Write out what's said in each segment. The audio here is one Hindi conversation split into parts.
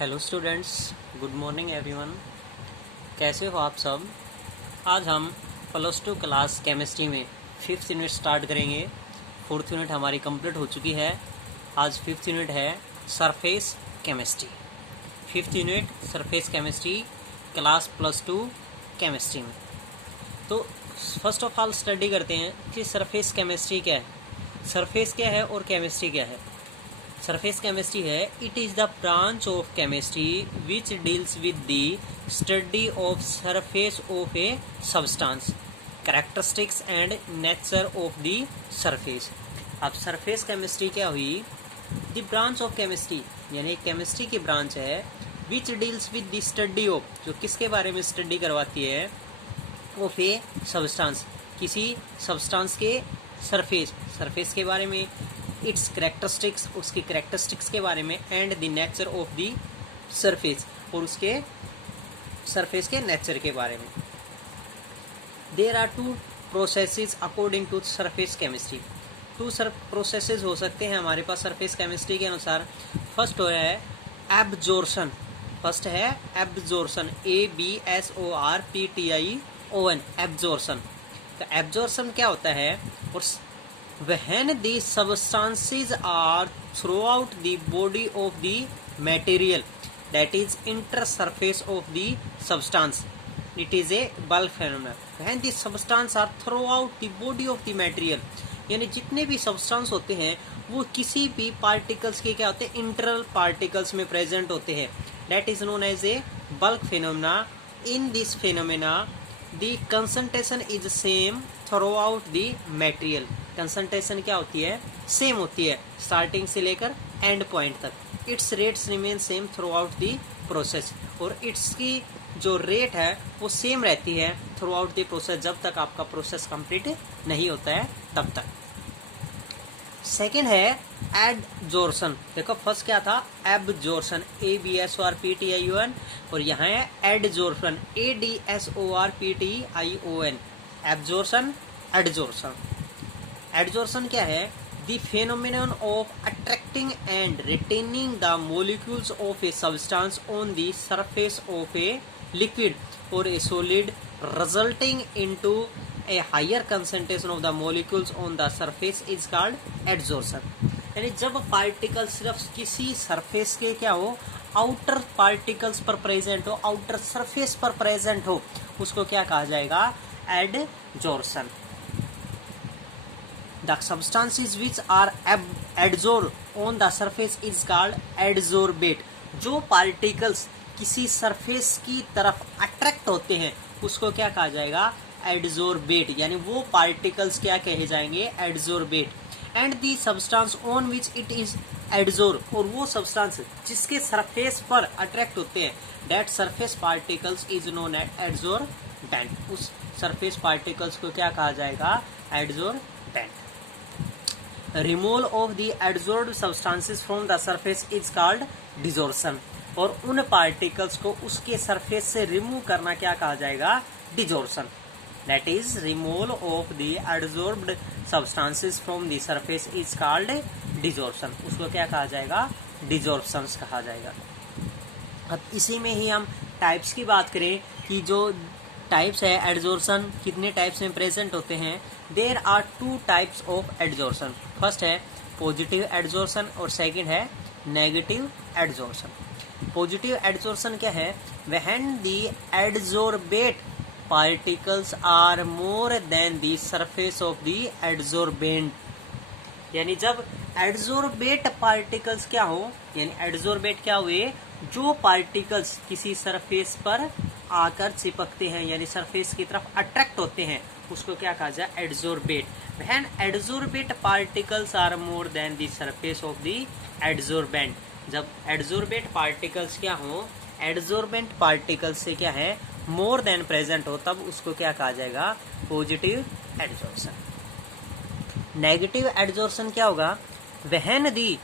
Hello students, good morning everyone. कैसे हो आप सब। आज हम +2 क्लास केमिस्ट्री में 5th यूनिट स्टार्ट करेंगे। 4th यूनिट हमारी कंप्लीट हो चुकी है। आज 5th यूनिट है surface chemistry. 5th unit surface chemistry class +2 chemistry में। तो फर्स्ट ऑफ ऑल स्टडी करते हैं कि सरफेस केमिस्ट्री क्या है, सरफेस क्या है और केमिस्ट्री क्या है। सरफेस केमिस्ट्री है, it is the branch of chemistry which deals with the study of surface of a substance, characteristics and nature of the surface. अब सरफेस केमिस्ट्री क्या हुई, द ब्रांच ऑफ केमिस्ट्री यानी केमिस्ट्री की ब्रांच है, which deals with the study of, जो किसके बारे में स्टडी करवाती है, ऑफ ए सब्सटेंस, किसी सब्सटेंस के सरफेस के बारे में, इट्स करेक्टरिस्टिक्स, उसकी करेक्टरिस्टिक्स के बारे में, and the nature of the surface, और उसके सरफेस के नेचर के बारे में। There are 2 processes according to surface chemistry. 2 processes हो सकते हैं हमारे पास सरफेस केमिस्ट्री के अनुसार। फर्स्ट है एब्जॉर्शन, ABSORPTION, एब्जॉर्शन। तो एब्जॉर्शन क्या होता है, और when the substances are throughout the body of the material, that is intersurface of the substance, it is a bulk phenomenon. when the substances are throughout the body of the material, यानी जितने भी सब्सटेंस होते हैं वो किसी भी पार्टिकल्स के क्या होते हैं, इंटरनल पार्टिकल्स में प्रेजेंट होते हैं। that is known as a bulk phenomena. in this phenomena the concentration is same throughout the material. Concentration क्या होती है, सेम होती है स्टार्टिंग से लेकर एंड पॉइंट तक। It's rates remain same through out the process, और इट्स की जो रेट है वो सेम रहती है थ्रू आउट दी प्रोसेस, जब तक आपका प्रोसेस कंप्लीट नहीं होता है तब तक। सेकेंड है एडजॉर्शन। देखो फर्स्ट क्या था, एब्जॉर्शन ABSORPTION, और यहाँ है adsorption ADSORPTION। Absorption, adsorption. Adsorption क्या है, the phenomenon of attracting and retaining the molecules of a substance on the surface of a liquid और a solid resulting into a higher concentration of the molecules on the surface is called adsorption. यानी जब पार्टिकल सिर्फ किसी सरफेस के क्या हो, आउटर पार्टिकल्स पर प्रेजेंट हो, आउटर सरफेस पर प्रेजेंट हो, उसको क्या कहा जाएगा, adsorption. The substances which are adsorbed on the surface is called adsorbate. जो पार्टिकल्स किसी सरफेस की तरफ अट्रैक्ट होते हैं उसको क्या कहा जाएगा, एडजोर्बेट। यानी वो पार्टिकल्स क्या कहे जाएंगे, adsorbate. And the substance on which it is adsorb, और वो सब्सटेंस जिसके सरफेस पर अट्रैक्ट होते हैं, that surface particles is known as adsorbent. उस सरफेस पार्टिकल्स को क्या कहा जाएगा, adsorbent. Removal of the adsorbed substances from the surface is called desorption, और उन पार्टिकल्स को उसके सरफेस से रिमूव करना क्या कहा जाएगा, desorption. That is removal of the adsorbed substances from the surface is called desorption, उसको क्या कहा जाएगा, डिजॉर्प्शन कहा जाएगा। अब इसी में ही हम टाइप्स की बात करें कि जो टाइप्स है एडजॉर्प्शन, कितने टाइप्स में प्रेजेंट होते हैं। There are 2 types of adsorption. First है पॉजिटिव एडजॉर्प्शन और सेकंड है नेगेटिव एडजॉर्प्शन। पॉजिटिव एडजॉर्प्शन क्या है, when the adsorbate particles are more than the surface of the adsorbent. यानी जब एडजॉर्बेट पार्टिकल्स क्या हो, यानी एडजॉर्बेट क्या हुए, जो पार्टिकल्स किसी सरफेस पर आकर चिपकते हैं यानी सरफेस की तरफ अट्रैक्ट होते हैं, उसको क्या कहा जाए, adsorbate. When adsorbate particles are more than the surface of the adsorbent. जब एडजॉर्बेट पार्टिकल्स क्या हो, एडजॉर्बेंट पार्टिकल्स से क्या है, मोर देन प्रेजेंट हो, तब उसको क्या कहा जाएगा, पॉजिटिव एडजॉर्प्शन। नेगेटिव एडजॉर्प्शन क्या होगा, when the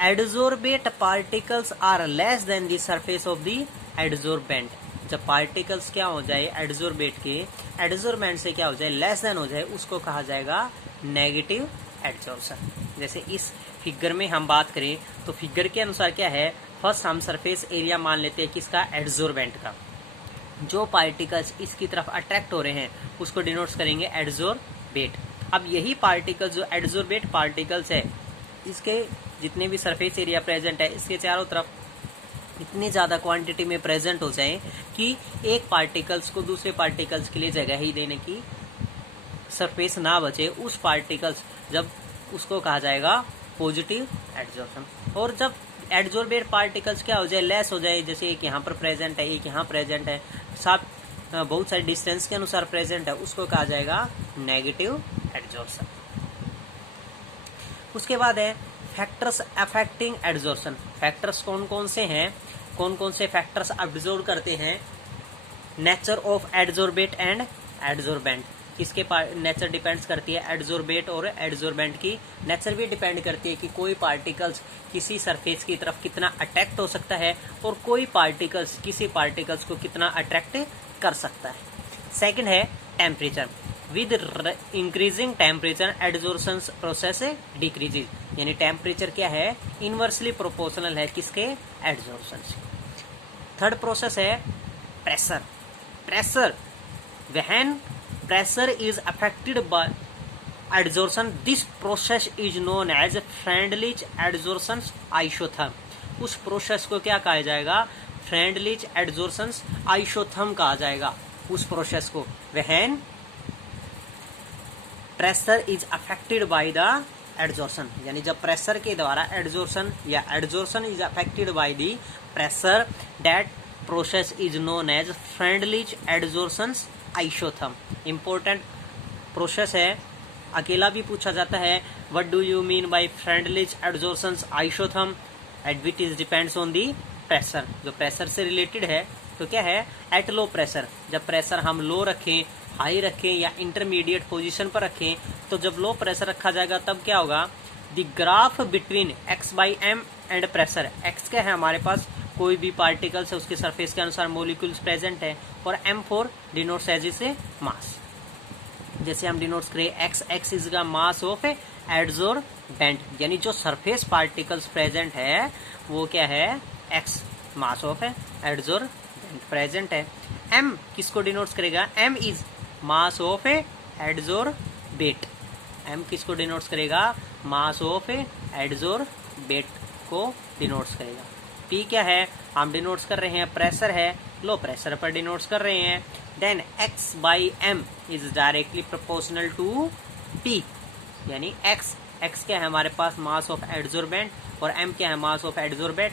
adsorbate particles are less than the surface of the adsorbent. जब पार्टिकल्स क्या हो जाए, एडजॉर्बेट के एडजॉर्बेंट से क्या हो जाए, लेस देन हो जाए, उसको कहा जाएगा नेगेटिव एडजॉर्प्शन। जैसे इस फिगर में हम बात करें तो फिगर के अनुसार क्या है, फर्स्ट हम सरफेस एरिया मान लेते हैं किसका, एडजोर्बेंट का। जो पार्टिकल्स इसकी तरफ अट्रैक्ट हो रहे हैं उसको डिनोट्स करेंगे एडजोर्बेट। अब यही पार्टिकल्स जो एडजोर्बेट पार्टिकल्स है, इसके जितने भी सरफेस एरिया प्रेजेंट है इसके चारों तरफ इतनी ज़्यादा क्वांटिटी में प्रेजेंट हो जाए कि एक पार्टिकल्स को दूसरे पार्टिकल्स के लिए जगह ही देने की सरफेस ना बचे, उस पार्टिकल्स जब उसको कहा जाएगा पॉजिटिव एडजॉर्प्शन। और जब एडजॉर्बेट पार्टिकल्स क्या हो जाए, लेस हो जाए, जैसे एक यहाँ पर प्रेजेंट है, एक यहाँ प्रेजेंट है, साथ बहुत सारे डिस्टेंस के अनुसार प्रेजेंट है, उसको कहा जाएगा नेगेटिव एडजॉर्प्शन। उसके बाद है फैक्टर्स अफेक्टिंग एडजॉर्प्शन। फैक्टर्स कौन कौन से हैं, कौन कौन से फैक्टर्स एब्जॉर्ब करते हैं। Nature of adsorbate and adsorbent, किसके नेचर डिपेंड्स करती है, एडजॉर्बेट और एडजॉर्बेंट की नेचर भी डिपेंड करती है कि कोई पार्टिकल्स किसी सरफेस की तरफ कितना अट्रैक्ट हो सकता है और कोई पार्टिकल्स किसी पार्टिकल्स को कितना अट्रैक्ट कर सकता है। सेकंड है temperature. With increasing temperature adsorption process decreases, यानी टेम्परेचर क्या है, इनवर्सली प्रोपोर्शनल है किसके, एडजॉर्प्शन से। थर्ड प्रोसेस है pressure. Pressure, when pressure is affected by adsorption, this process is known as Friendlich adsorption isotherm। उस प्रोसेस को क्या कहा जाएगा, Friendlich adsorption isotherm कहा जाएगा उस प्रोसेस को। when pressure is affected by the adsorption, यानी जब प्रेशर के द्वारा एडजॉर्प्शन या adsorption is affected by the pressure, that process is known as Friendlich adsorption isotherm. Important process है, अकेला भी पूछा जाता है। What do you mean by Freundlich adsorption isotherm, at which is depends on the pressure. जो प्रेशर से रिलेटेड है तो क्या है, एट लो प्रेशर, जब प्रेशर हम लो रखें, हाई रखें या इंटरमीडिएट पोजीशन पर रखें, तो जब लो प्रेशर रखा जाएगा तब क्या होगा, the graph between x by m and pressure. X क्या है हमारे पास, कोई भी पार्टिकल्स है उसके सरफेस के अनुसार मोलिक्यूल्स प्रेजेंट है, और M4 denotes as is mass. जैसे हम डिनोट्स करें एक्स इज का मास ऑफ एडजॉर्बेंट, यानी जो सरफेस पार्टिकल्स प्रेजेंट है वो क्या है, x mass of adsorbent present है। M किसको डिनोट्स करेगा, M is mass of adsorbate. M किसको डिनोट्स करेगा, मास ऑफ एडजॉर्बेट को डिनोट्स करेगा। P क्या है, हम डिनोट्स कर रहे हैं प्रेशर है, लो प्रेशर पर डिनोट्स कर रहे हैं। Then x by m is directly proportional to P, यानी x क्या है हमारे पास, मास ऑफ एडजॉर्बेंट, और m क्या है, mass of adsorbent.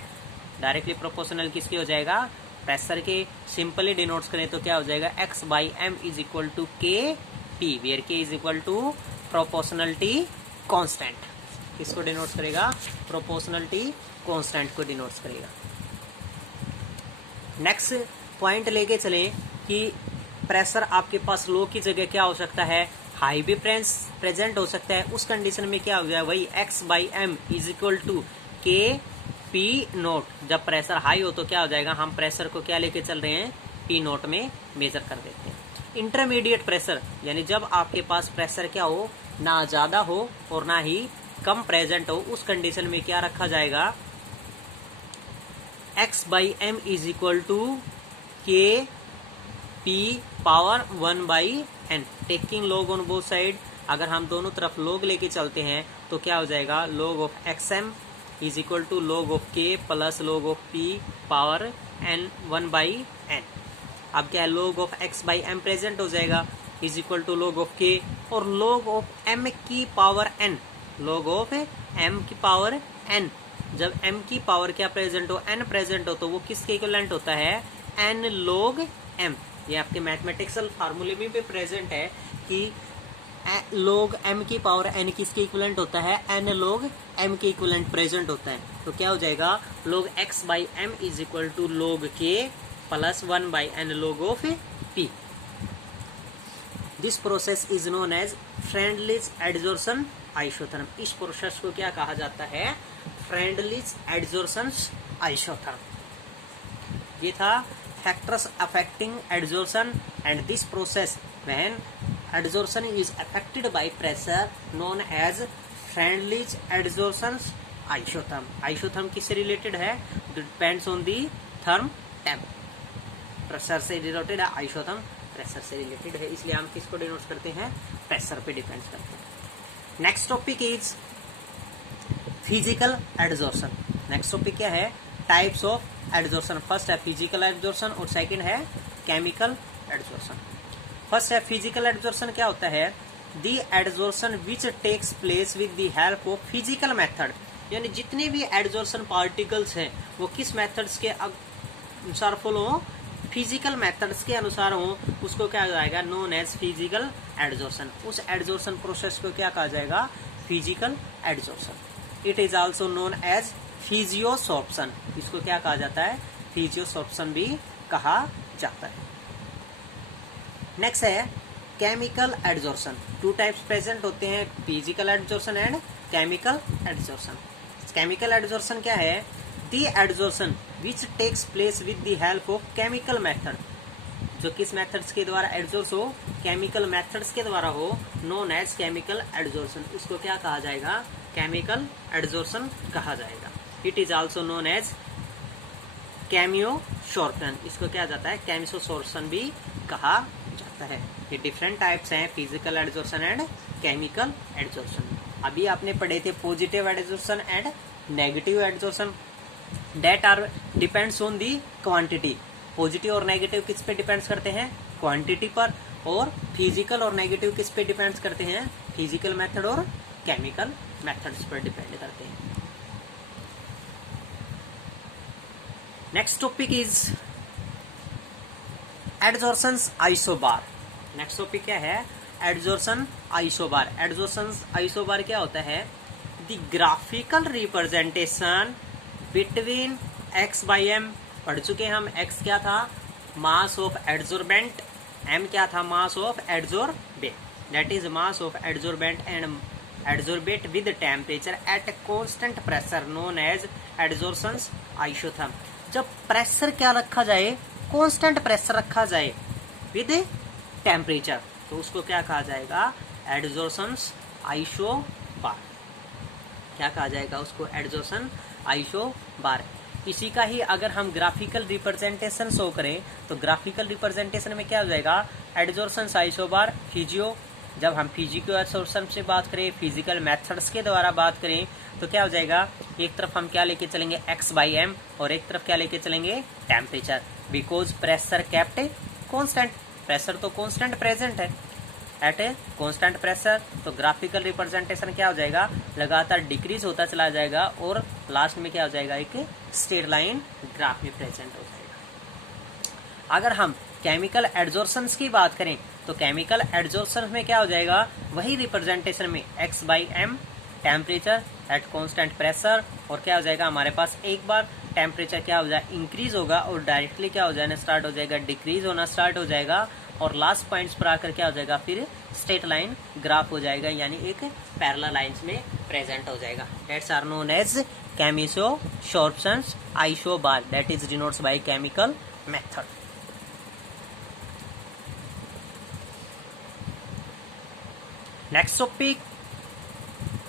Directly proportional किसके हो जाएगा, प्रेशर के। सिंपली डिनोट्स करें तो क्या हो जाएगा, x by m is equal to k P, where k is equal to proportionality constant. किसको डिनोट्स करेगा, प्रोपोर्शनलिटी कांस्टेंट को डिनोट्स करेगा। नेक्स्ट पॉइंट लेके चले कि प्रेशर आपके पास लो की जगह क्या हो सकता है, हाई भी प्रेजेंट हो सकता है। उस कंडीशन में क्या हो जाए, वही x by m is equal to k p naught. जब प्रेशर हाई हो तो क्या हो जाएगा, हम प्रेशर को क्या लेके चल रहे हैं, पी नोट में मेजर कर देते हैं। इंटरमीडिएट प्रेशर, यानी जब आपके पास प्रेशर क्या हो, ना ज्यादा हो और ना ही कम प्रेजेंट हो, उस कंडीशन में क्या रखा जाएगा, x by m is equal to k p power 1 by n, taking log on both side. अगर हम दोनों तरफ लॉग लेके चलते हैं तो क्या हो जाएगा, log of x m is equal to log of k plus log of p power n 1 by n. अब क्या है, log of x by m present हो जाएगा, is equal to log of k, और लॉग ऑफ एम की power n, log of m की पावर एन। जब m की पावर क्या प्रेजेंट हो, n प्रेजेंट हो, तो वो किसके इक्विवेलेंट होता है, n log m। ये आपके मैथमेटिकल फार्मूले में भी प्रेजेंट है कि log m की पावर n किसके इक्विवेलेंट होता है, n log m के इक्विवेलेंट प्रेजेंट होता है। तो क्या हो जाएगा, log x by m is equal to log k plus 1 by n log of p। This process is known as Friendlich adsorption isotherm. इस प्रोसेस को क्या कहा जाता है, Friendlich adsorption आइसोथर्म। ये था factors affecting adsorption and this process when adsorption is affected by pressure known as Freundlich's adsorptions isotherm. Isotherm किससे रिलेटेड है? Depends on the therm temp. Pressure से रिलेटेड है, आइसोथर्म प्रेशर से रिलेटेड है, इसलिए हम किसको डिनोट करते हैं? प्रेशर पे डिपेंड करते हैं। Next topic is physical adsorption. Next topic क्या है? Types of adsorption. फर्स्ट है फिजिकल एडजोर्सन और सेकंड है केमिकल एडजोर्सन। फर्स्ट है फिजिकल एडजोर्सन। क्या होता है? The adsorption which takes place with the help of physical method, यानी जितने भी एडजोर्सन पार्टिकल्स हैं वो किस मेथड्स के अनुसार फॉलो हो? फिजिकल मेथड्स के अनुसार हो, उसको क्या जाएगा? Known as physical adsorption. उस एडजोर्सन प्रोसेस को क्या कहा जाएगा? Physical adsorption. It is also known as physisorption. इसको क्या कहा जाता है? फिजियोसॉर्प्शन भी कहा जाता है। नेक्स्ट है chemical adsorption. Two types present होते हैं, physical adsorption and chemical adsorption. Chemical adsorption क्या है? The adsorption which takes place with the help of chemical method, जो किस मेथड्स के द्वारा एडजोर्स हो? केमिकल मेथड्स के द्वारा हो, नोन एज केमिकल एडजोर्सन। इसको क्या कहा जाएगा? केमिकल एडजोर्सन कहा जाएगा। It is also known as chemisorption. इसको क्या जाता है? केमियोसॉर्प्शन भी कहा जाता है। ये डिफरेंट टाइप्स हैं, physical adsorption and chemical adsorption. अभी आपने पढ़े थे positive adsorption and negative adsorption. That are depends on the quantity. Positive और नेगेटिव किस पे डिपेंड्स करते हैं? क्वांटिटी पर। और फिजिकल और नेगेटिव किस पे डिपेंड्स करते हैं? फिजिकल मेथड और केमिकल मेथड्स पर डिपेंड करते हैं। Next topic is adsorptions isobar. Next topic क्या है? Adsorption isobar. एडजोर्सन आइसोबार क्या होता है? The graphical representation between x by m. पढ़ चुके हम, एक्स क्या था? मास ऑफ एडजोर्बेंट, एम क्या था? Mass of adsorbate. That is mass of adsorbent and adsorbate with temperature at constant pressure known as adsorptions isotherm. जब प्रेशर क्या रखा जाए? कांस्टेंट प्रेशर रखा जाए विद टेम्परेचर, तो उसको क्या कहा जाएगा? एडजोर्सन्स आइसोबार। क्या कहा जाएगा उसको? एडजोर्सन आइसोबार। इसी का ही अगर हम ग्राफिकल रिप्रेजेंटेशन शो करें तो ग्राफिकल रिप्रेजेंटेशन में क्या हो जाएगा? एडजोर्सन्स आइसोबार फिजियो। जब हम फिजिकल एडजोर्सन से बात करें, फिजिकल मेथड्स के द्वारा बात करें, तो क्या हो जाएगा? एक तरफ हम क्या लेके चलेंगे? एक्स बाई एम, और एक तरफ क्या लेके चलेंगे? Temperature. Because pressure kept constant. Pressure तो कांस्टेंट प्रेजेंट है एट ए कांस्टेंट प्रेशर, तो ग्राफिकल रिप्रेजेंटेशन क्या हो जाएगा? लगातार डिक्रीज होता चला जाएगा और लास्ट में क्या हो जाएगा? एक स्ट्रेट लाइन ग्राफ में प्रेजेंट हो जाएगा। अगर हम केमिकल एडजोर्सन्स की बात करें तो केमिकल एडजोर्सन में क्या हो जाएगा? वही रिप्रेजेंटेशन में x by m, temperature at constant pressure, और क्या हो जाएगा हमारे पास? एक बार टेम्परेचर क्या हो जाए? इंक्रीज होगा और डायरेक्टली क्या हो जाना स्टार्ट हो जाएगा? डिक्रीज होना स्टार्ट हो जाएगा, और लास्ट पॉइंट्स पर आकर क्या हो जाएगा? फिर स्ट्रेट लाइन ग्राफ हो जाएगा, यानी एक पैरेलल लाइंस में प्रेजेंट हो जाएगा। That's are known as chemisorptions isobar. That is denotes by chemical method. Next topic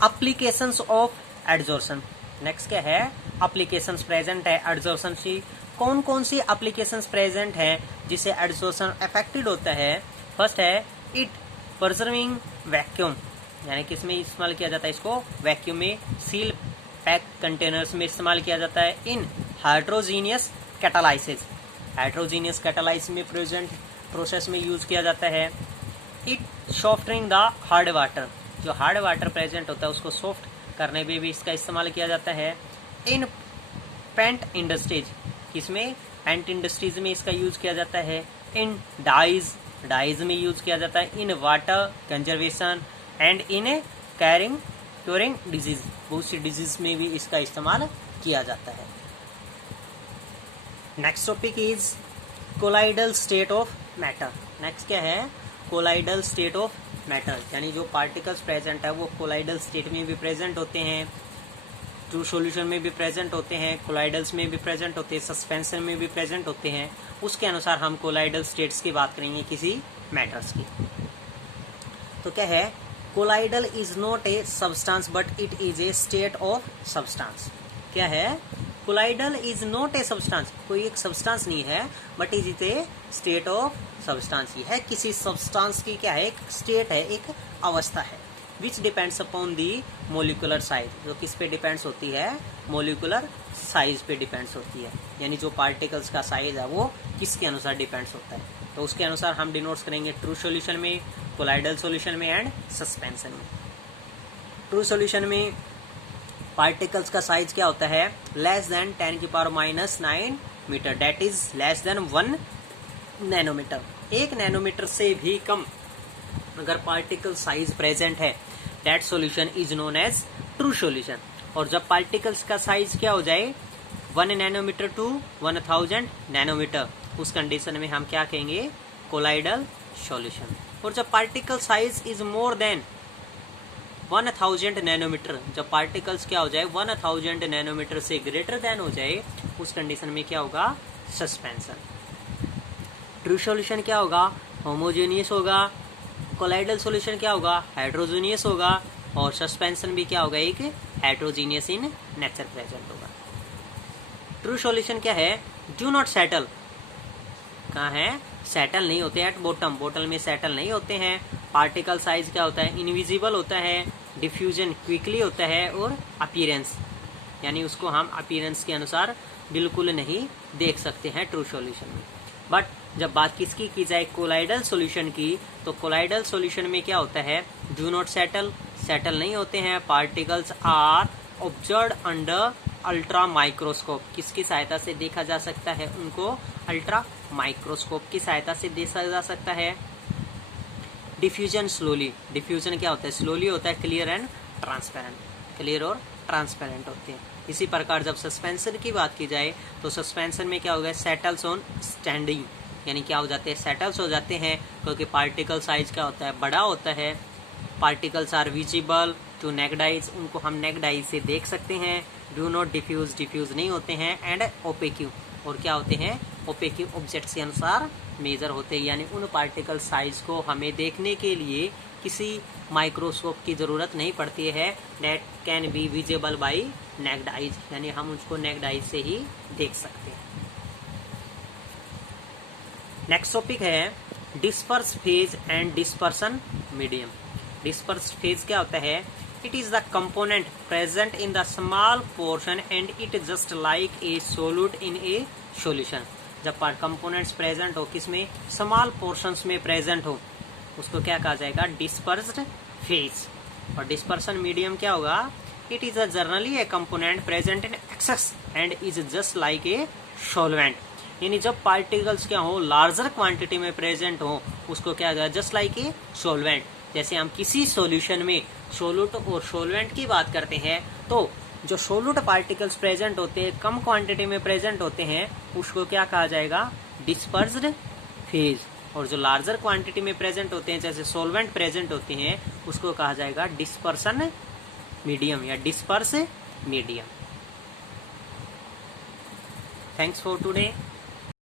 applications of adsorption. Next क्या है? एप्लीकेशंस प्रेजेंट है एडजोर्सन की। कौन कौन सी एप्लीकेशंस प्रेजेंट है जिससे एडजोर्सन अफेक्टेड होता है? फर्स्ट है इट प्रिजर्विंग वैक्यूम, यानी किस में इस्तेमाल किया जाता है इसको? वैक्यूम में, सील पैक कंटेनर्स में इस्तेमाल किया जाता है। इन हाइड्रोजीनियस कैटालाइसिस, हाइड्रोजीनियस कैटालाइसिस में प्रेजेंट प्रोसेस में यूज किया जाता है। It softening the hard water, जो हार्ड वाटर प्रेजेंट होता है उसको सॉफ्ट करने में भी इसका इस्तेमाल किया जाता है। इन पेंट इंडस्ट्रीज, किसमें? पेंट इंडस्ट्रीज में इसका यूज किया जाता है। इन डाइज, डाइज में यूज किया जाता है। In water conservation and in curing disease, बहुत सी डिजीज में भी इसका इस्तेमाल किया जाता है। Next topic is colloidal state of matter. Next क्या है? कोलाइडल स्टेट ऑफ मैटर, यानी जो पार्टिकल्स प्रेजेंट है वो कोलाइडल स्टेट में भी प्रेजेंट होते हैं, ट्रू सॉल्यूशन में भी प्रेजेंट होते हैं, कोलाइडल्स में भी प्रेजेंट होते हैं, सस्पेंशन में भी प्रेजेंट होते हैं। उसके अनुसार हम कोलाइडल स्टेट्स की बात करेंगे किसी मैटर्स की। तो क्या है? Colloidal is not a substance but it is a state of substance. क्या है? Colloidal is not a substance, कोई एक सब्सटेंस नहीं है, but is a state of substance. ये है किसी सब्सटेंस की क्या है? एक स्टेट है, एक अवस्था है। Which depends upon the molecular size, जो किस पे डिपेंड्स होती है? मोलिकुलर साइज पे डिपेंड्स होती है। यानी जो पार्टिकल्स का साइज है वो किसके अनुसार डिपेंड्स होता है, तो उसके अनुसार हम डिनोट्स करेंगे ट्रू सॉल्यूशन में, कोलाइडल सॉल्यूशन में एंड सस्पेंशन में। ट्रू सॉल्यूशन में पार्टिकल्स का साइज क्या होता है? Less than 10⁻⁹ metre, that is less than 1 nanometre. 1 nanometre से भी कम अगर पार्टिकल साइज प्रेजेंट है, that solution is known as true solution. और जब पार्टिकल्स का साइज क्या हो जाए? 1 नैनोमीटर टू 1000 नैनोमीटर, उस कंडीशन में हम क्या कहेंगे? Colloidal solution. और जब particle size is more than 1000 nanometre, जब पार्टिकल्स क्या हो जाए? 1000 नैनोमीटर से ग्रेटर देन हो जाए, उस कंडीशन में क्या होगा? सस्पेंशन। ट्रू सॉल्यूशन क्या होगा? होमोजेनियस होगा। कोलाइडल सॉल्यूशन क्या होगा? हेट्रोजीनियस होगा। और सस्पेंशन भी क्या होगा? एक हेट्रोजीनियस इन नेचर प्रेजेंट होगा। ट्रू सॉल्यूशन क्या है? Do not settle. कहाँ है? सेटल नहीं होते एट बॉटम, बोतल में सेटल नहीं होते हैं। पार्टिकल साइज क्या होता है? इनविजिबल होता है। डिफ्यूजन क्विकली होता है। और अपीयरेंस, यानी उसको हम अपीयरेंस के अनुसार बिल्कुल नहीं देख सकते हैं ट्रू सॉल्यूशन में। बट जब बात किसकी की जाए? कोलाइडल सॉल्यूशन की, तो कोलाइडल सॉल्यूशन में क्या होता है? डू नॉट सेटल, सेटल नहीं होते हैं। Particles are observed under ultra microscope, किसकी सहायता से देखा जा सकता है? उनको अल्ट्रा माइक्रोस्कोप की सहायता से देखा जा सकता है। डिफ्यूजन स्लोली, डिफ्यूजन क्या होता है? स्लोली होता है। क्लियर एंड ट्रांसपेरेंट, क्लियर और ट्रांसपेरेंट होते हैं। इसी प्रकार जब सस्पेंशन की बात की जाए, तो सस्पेंशन में क्या होगा? सेटल्स ऑन स्टैंडिंग, यानी क्या हो जाते हैं? सेटल्स हो जाते हैं, क्योंकि पार्टिकल साइज क्या होता है? बड़ा होता है। Particles are visible to naked eyes, उनको हम नेक्ड आइज से देख सकते हैं। डू नॉट डिफ्यूज, डिफ्यूज नहीं होते हैं। एंड ओपेक्यू, और क्या होते हैं? ओपेक्यू ऑब्जेक्ट के अनुसार मेजर होते हैं, यानी उन पार्टिकल साइज को हमें देखने के लिए किसी माइक्रोस्कोप की जरूरत नहीं पड़ती है। That can be visible by necked eyes, यानी हम उसको नेक्ड आइज से ही देख सकते हैं। नेक्स्ट टॉपिक है disperse phase and dispersion medium. Disperse phase क्या होता है? It is the component present in the small portion and it just like a solute in A solution. जब कंपोनेंट्स प्रेजेंट हो, किसमें? स्मॉल पोर्शंस में प्रेजेंट हो, उसको क्या कहा जाएगा? Dispersed phase. और डिस्पर्सन मीडियम क्या होगा? It is a generally A component present in excess and is just like a solvent. यानी जब पार्टिकल्स क्या हो? लार्जर क्वांटिटी में प्रेजेंट हो, उसको क्या कहा? Just like a solvent. जैसे हम किसी सॉल्यूशन में सोल्यूट और सॉल्वेंट की बात करते हैं, तो जो सोल्यूट पार्टिकल्स प्रेजेंट होते हैं, कम क्वांटिटी में प्रेजेंट होते हैं, उसको क्या कहा जाएगा? Dispersed phase. और जो लार्जर क्वांटिटी में प्रेजेंट होते हैं, जैसे सॉल्वेंट प्रेजेंट होते हैं, उसको कहा जाएगा डिस्पर्सन मीडियम या disperse medium. Thanks for today.